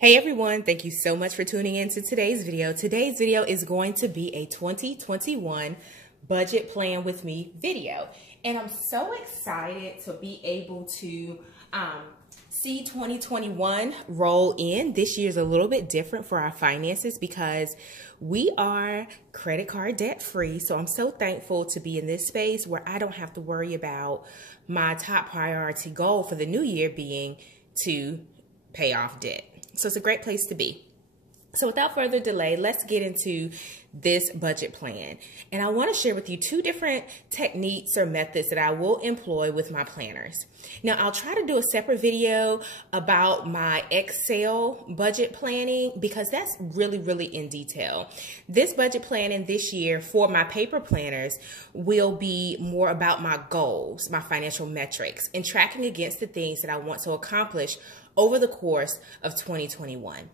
Hey everyone, thank you so much for tuning in to today's video. Today's video is going to be a 2021 budget plan with me video. And I'm so excited to be able to see 2021 roll in. This year is a little bit different for our finances because we are credit card debt free. So I'm so thankful to be in this space where I don't have to worry about my top priority goal for the new year being to pay off debt. So it's a great place to be. So without further delay, let's get into this budget plan. And I want to share with you two different techniques or methods that I will employ with my planners. Now, I'll try to do a separate video about my Excel budget planning because that's really in detail. This budget planning this year for my paper planners will be more about my goals, my financial metrics, and tracking against the things that I want to accomplish over the course of 2021.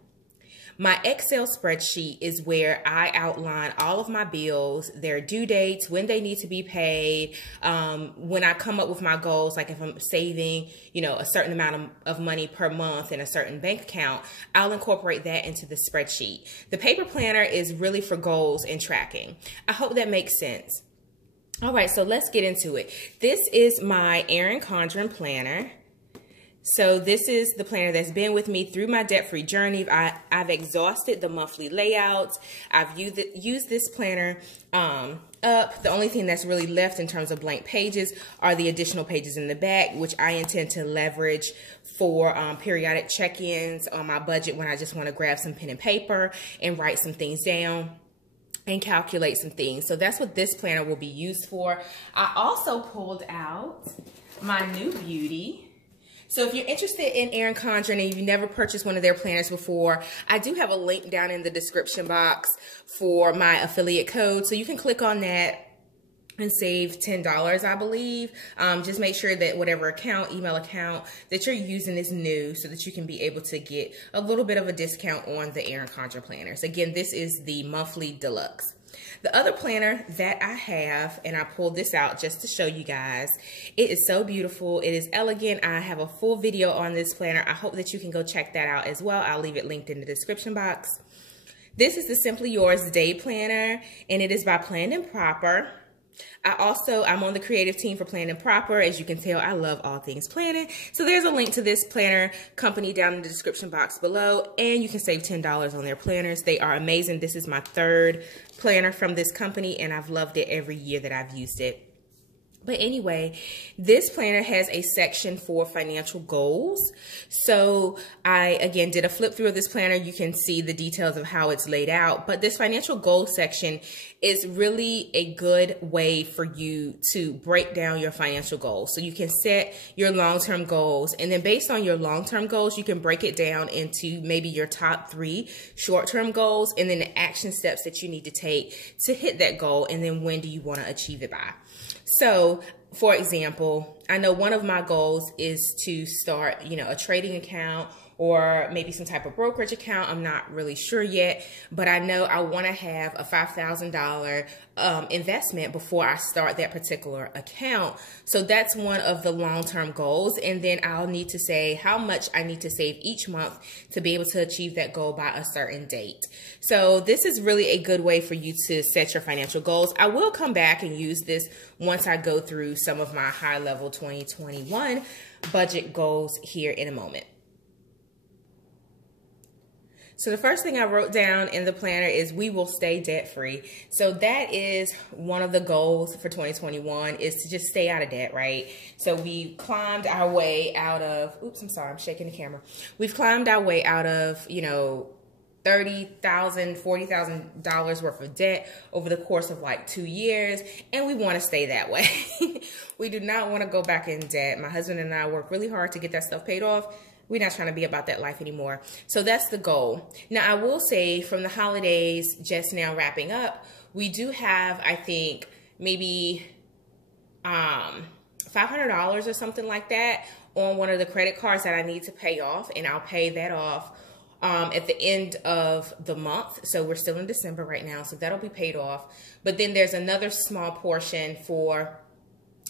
My Excel spreadsheet is where I outline all of my bills, their due dates, when they need to be paid, when I come up with my goals, like if I'm saving, a certain amount of money per month in a certain bank account, I'll incorporate that into the spreadsheet. The paper planner is really for goals and tracking. I hope that makes sense. All right, so let's get into it. This is my Erin Condren planner. So this is the planner that's been with me through my debt-free journey. I've exhausted the monthly layouts. I've used this planner up. The only thing that's really left in terms of blank pages are the additional pages in the back, which I intend to leverage for periodic check-ins on my budget when I just want to grab some pen and paper and write some things down and calculate some things. So that's what this planner will be used for. I also pulled out my new beauty. So if you're interested in Erin Condren and you've never purchased one of their planners before, I do have a link down in the description box for my affiliate code. So you can click on that and save $10, I believe. Just make sure that whatever email account that you're using is new so that you can be able to get a little bit of a discount on the Erin Condren planners. Again, this is the monthly deluxe. The other planner that I have, and I pulled this out just to show you guys, it is so beautiful. It is elegant. I have a full video on this planner. I hope that you can go check that out as well. I'll leave it linked in the description box. This is the Simply Yours Day Planner, and it is by Planned and Proper. I'm on the creative team for Planned and Proper. As you can tell, I love all things planning. So there's a link to this planner company down in the description box below, and you can save $10 on their planners. They are amazing. This is my third planner from this company, and I've loved it every year that I've used it. But anyway, this planner has a section for financial goals. So I, again, did a flip through of this planner. You can see the details of how it's laid out. But this financial goals section is really a good way for you to break down your financial goals. So you can set your long-term goals. And then based on your long-term goals, you can break it down into maybe your top 3 short-term goals and then the action steps that you need to take to hit that goal. And then when do you want to achieve it by? So, for example, I know one of my goals is to start, a trading account or maybe some type of brokerage account. I'm not really sure yet, but I know I want to have a $5,000 investment before I start that particular account. So that's one of the long-term goals. And then I'll need to say how much I need to save each month to be able to achieve that goal by a certain date. So this is really a good way for you to set your financial goals. I will come back and use this once I go through some of my high-level 2021 budget goals here in a moment. So the first thing I wrote down in the planner is we will stay debt free. So that is one of the goals for 2021 is to just stay out of debt, right? So we climbed our way out of, oops, I'm sorry, I'm shaking the camera. We've climbed our way out of, $30,000, $40,000 worth of debt over the course of like 2 years. And we want to stay that way. We do not want to go back in debt. My husband and I work really hard to get that stuff paid off. We're not trying to be about that life anymore. So that's the goal. Now, I will say from the holidays just now wrapping up, we do have, I think, maybe $500 or something like that on one of the credit cards that I need to pay off. And I'll pay that off at the end of the month. So we're still in December right now. So that'll be paid off. But then there's another small portion for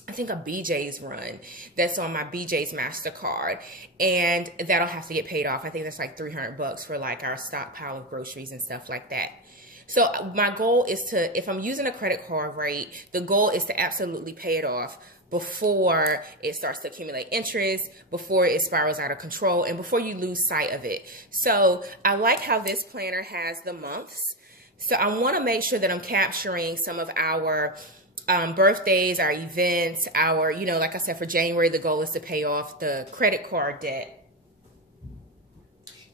I think a BJ's run that's on my BJ's MasterCard, and that'll have to get paid off. I think that's like $300 for like our stockpile of groceries and stuff like that. So my goal is to, if I'm using a credit card, right, the goal is to absolutely pay it off before it starts to accumulate interest, before it spirals out of control, and before you lose sight of it. So I like how this planner has the months. So I want to make sure that I'm capturing some of our birthdays, our events, our, you know, like I said, for January, the goal is to pay off the credit card debt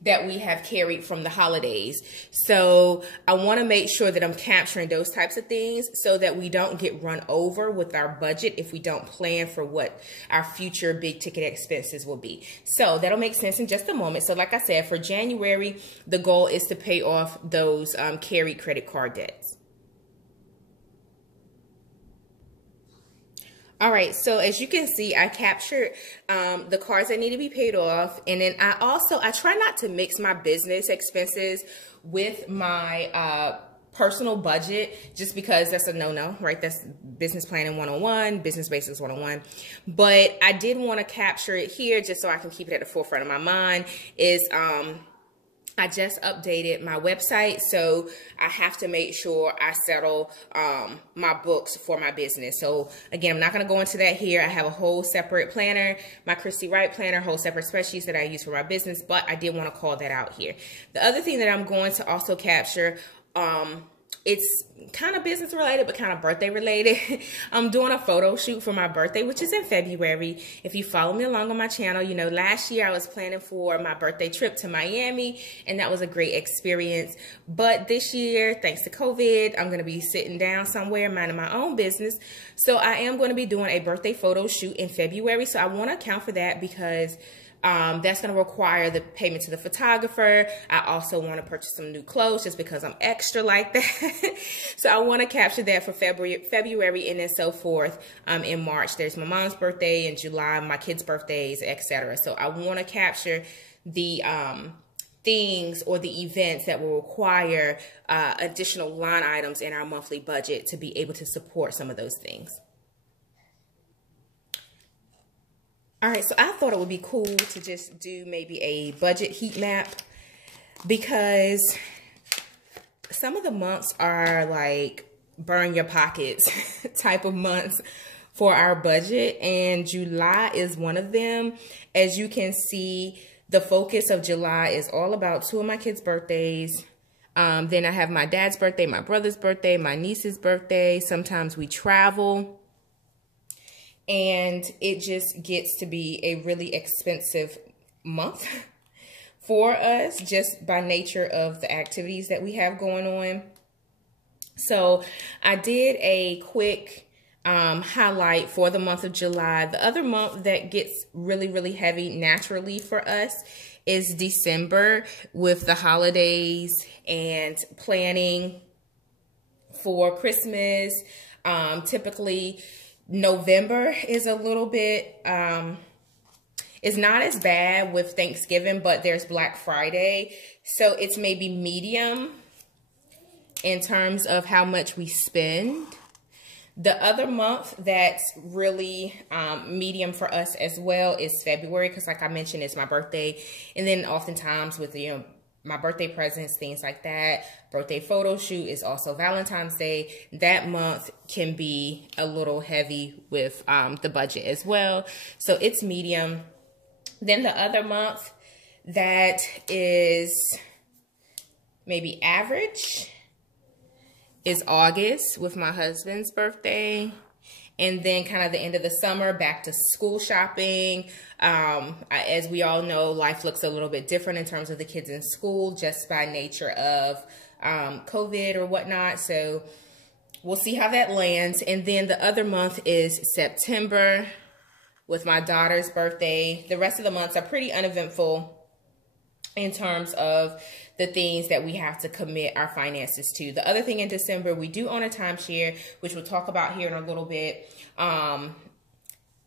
that we have carried from the holidays. So I want to make sure that I'm capturing those types of things so that we don't get run over with our budget if we don't plan for what our future big ticket expenses will be. So that'll make sense in just a moment. So like I said, for January, the goal is to pay off those carried credit card debts. All right, so as you can see, I captured the cards that need to be paid off. And then I try not to mix my business expenses with my personal budget, just because that's a no-no, right? That's business planning 101, business basics 101. But I did want to capture it here just so I can keep it at the forefront of my mind is I just updated my website, so I have to make sure I settle my books for my business. So again, I'm not going to go into that here. I have a whole separate planner, my Christy Wright planner, whole separate spreadsheets that I use for my business, but I did want to call that out here. The other thing that I'm going to also capture, it's kind of business related, but kind of birthday related. I'm doing a photo shoot for my birthday, which is in February. If you follow me along on my channel, you know, last year I was planning for my birthday trip to Miami, and that was a great experience. But this year, thanks to COVID, I'm going to be sitting down somewhere, minding my own business. So I am going to be doing a birthday photo shoot in February. So I want to account for that because that's going to require the payment to the photographer. I also want to purchase some new clothes just because I'm extra like that. So I want to capture that for February and then so forth. In March, there's my mom's birthday. In July, my kids' birthdays, etc. So I want to capture the things or the events that will require additional line items in our monthly budget to be able to support some of those things. All right, so I thought it would be cool to just do maybe a budget heat map because some of the months are like burn your pockets type of months for our budget, and July is one of them. As you can see, the focus of July is all about two of my kids' birthdays. Then I have my dad's birthday, my brother's birthday, my niece's birthday. Sometimes we travel. And it just gets to be a really expensive month for us just by nature of the activities that we have going on. So I did a quick highlight for the month of July. The other month that gets really, really heavy naturally for us is December with the holidays and planning for Christmas. Typically, November is a little bit, it's not as bad with Thanksgiving, but there's Black Friday. So it's maybe medium in terms of how much we spend. The other month that's really medium for us as well is February, because like I mentioned, it's my birthday. And then oftentimes with, you know, my birthday presents, things like that. Birthday photo shoot is also Valentine's Day. That month can be a little heavy with the budget as well. So it's medium. Then the other month that is maybe average is August with my husband's birthday. And then kind of the end of the summer, back to school shopping. As we all know, life looks a little bit different in terms of the kids in school just by nature of COVID or whatnot. So we'll see how that lands. And then the other month is September with my daughter's birthday. The rest of the months are pretty uneventful in terms of the things that we have to commit our finances to. The other thing in December, we do own a timeshare, which we'll talk about here in a little bit.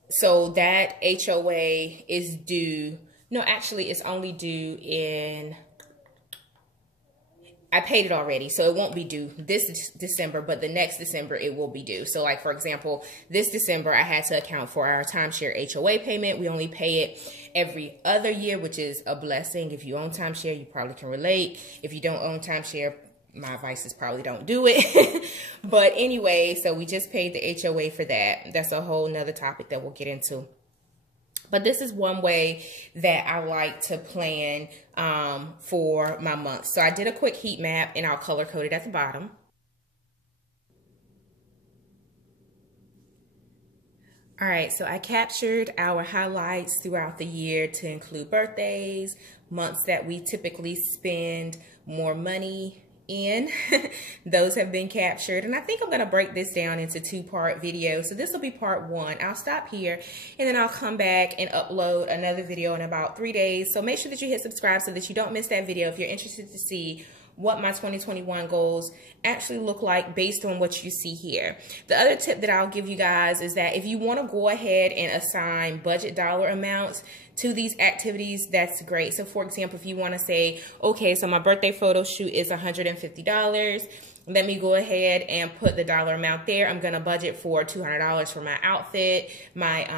So that HOA is due, no, actually it's only due in, I paid it already, so it won't be due this December, but the next December it will be due. So like, for example, this December I had to account for our timeshare HOA payment. We only pay it every other year, which is a blessing. If you own timeshare, you probably can relate. If you don't own timeshare, my advice is probably don't do it. But anyway, so we just paid the HOA for that. That's a whole nother topic that we'll get into. But this is one way that I like to plan for my month. So I did a quick heat map, and I'll color code it at the bottom. All right, so I captured our highlights throughout the year to include birthdays, months that we typically spend more money in. Those have been captured, and I think I'm going to break this down into two-part videos. So this will be part one. I'll stop here, and then I'll come back and upload another video in about 3 days. So make sure that you hit subscribe so that you don't miss that video if you're interested to see what my 2021 goals actually look like based on what you see here. The other tip that I'll give you guys is that if you want to go ahead and assign budget dollar amounts to these activities, that's great. So for example, if you want to say, okay, so my birthday photo shoot is $150. Let me go ahead and put the dollar amount there. I'm going to budget for $200 for my outfit, my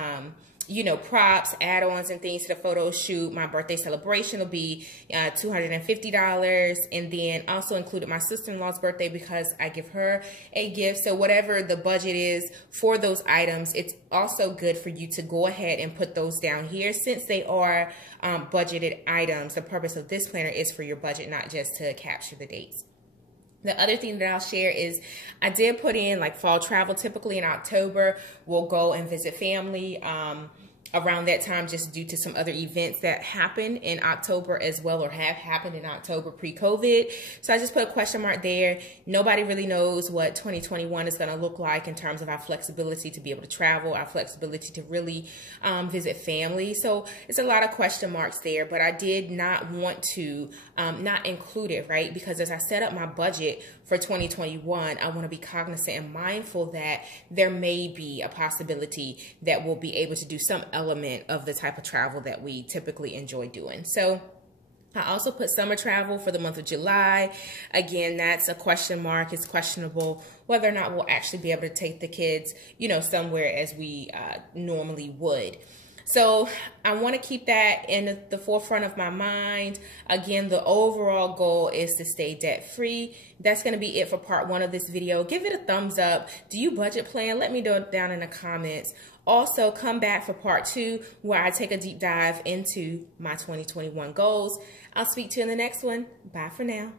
props, add-ons, and things to the photo shoot. My birthday celebration will be $250, and then also included my sister-in-law's birthday because I give her a gift. So whatever the budget is for those items, it's also good for you to go ahead and put those down here since they are budgeted items. The purpose of this planner is for your budget, not just to capture the dates. The other thing that I'll share is I did put in like fall travel. Typically in October, we'll go and visit family around that time just due to some other events that happen in October as well, or have happened in October pre-COVID. So I just put a question mark there. Nobody really knows what 2021 is going to look like in terms of our flexibility to be able to travel, our flexibility to really visit family. So it's a lot of question marks there, but I did not want to not include it, right? Because as I set up my budget for 2021, I want to be cognizant and mindful that there may be a possibility that we'll be able to do some element of the type of travel that we typically enjoy doing. So I also put summer travel for the month of July. Again, that's a question mark. It's questionable whether or not we'll actually be able to take the kids, somewhere as we normally would. So I want to keep that in the forefront of my mind. Again, the overall goal is to stay debt free. That's going to be it for part one of this video. Give it a thumbs up. Do you budget plan? Let me know down in the comments. Also, come back for part two where I take a deep dive into my 2021 goals. I'll speak to you in the next one. Bye for now.